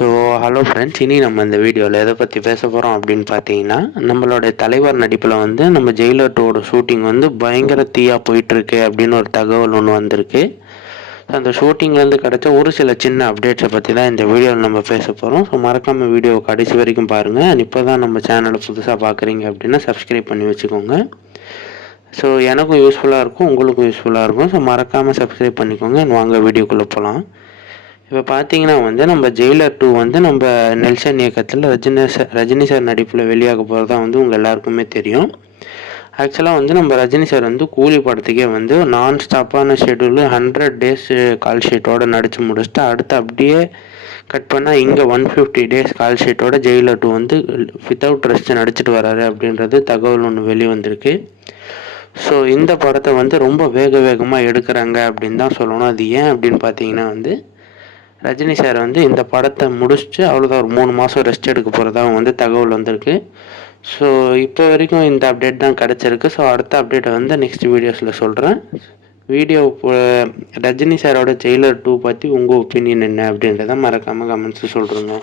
So hello friends, இனி நம்ம இந்த வீடியோவில் எதை பற்றி பேச போகிறோம் அப்படின்னு பார்த்தீங்கன்னா, நம்மளுடைய தலைவர் நடிப்பில் வந்து நம்ம ஜெயிலர் 2 ஷூட்டிங் வந்து பயங்கர தீயாக போயிட்டுருக்கு அப்படின்னு ஒரு தகவல் ஒன்று வந்திருக்கு. அந்த ஷூட்டிங்லேருந்து கிடச்ச ஒரு சில சின்ன அப்டேட்ஸை பற்றி தான் இந்த வீடியோவில் நம்ம பேச போகிறோம். ஸோ மறக்காமல் வீடியோவை கடைசி வரைக்கும் பாருங்கள். இப்போ தான் நம்ம சேனலை புதுசாக பார்க்குறீங்க அப்படின்னா சப்ஸ்கிரைப் பண்ணி வச்சுக்கோங்க. ஸோ எனக்கும் யூஸ்ஃபுல்லாக இருக்கும், உங்களுக்கும் யூஸ்ஃபுல்லாக இருக்கும். ஸோ மறக்காமல் சப்ஸ்கிரைப் பண்ணிக்கோங்க. வாங்க வீடியோக்குள்ளே போகலாம். இப்போ பார்த்தீங்கன்னா வந்து நம்ம ஜெயிலர் 2 வந்து நம்ம நெல்சன் இயக்கத்தில் ரஜினி சார் நடிப்பில் வெளியாக போகிறதா வந்து உங்கள் எல்லாருக்குமே தெரியும். ஆக்சுவலாக வந்து நம்ம ரஜினி சார் வந்து கூலி படத்துக்கே வந்து நான் ஸ்டாப்பான ஷெடியூலு 100 டேஸ் கால் ஷீட்டோடு நடித்து முடிச்சுட்டு அடுத்து அப்படியே கட் பண்ணால் இங்கே 150 டேஸ் கால் ஷீட்டோட ஜெயிலர் 2 வந்து வித்தவுட் ரெஸ்ட் நடிச்சிட்டு வராரு அப்படின்றது தகவல் ஒன்று வெளிவந்திருக்கு. ஸோ இந்த படத்தை வந்து ரொம்ப வேகமாக எடுக்கிறாங்க அப்படின்னு தான் சொல்லணும். அது ஏன் அப்படின்னு பார்த்தீங்கன்னா வந்து ரஜினி சார் வந்து இந்த படத்தை முடிச்சுட்டு அவ்வளோதான், ஒரு 3 மாதம் ரெஸ்ட் எடுக்க போகிறதா வந்து தகவல் வந்திருக்கு. ஸோ இப்போ வரைக்கும் இந்த அப்டேட் தான் கிடச்சிருக்கு. ஸோ அடுத்த அப்டேட்டை வந்து நெக்ஸ்ட் வீடியோஸில் சொல்கிறேன். வீடியோ ரஜினி சாரோட ஜெயிலர் 2 பற்றி உங்கள் ஒப்பீனியன் என்ன அப்படின்றத மறக்காமல் கமெண்ட்ஸில் சொல்கிறேங்க.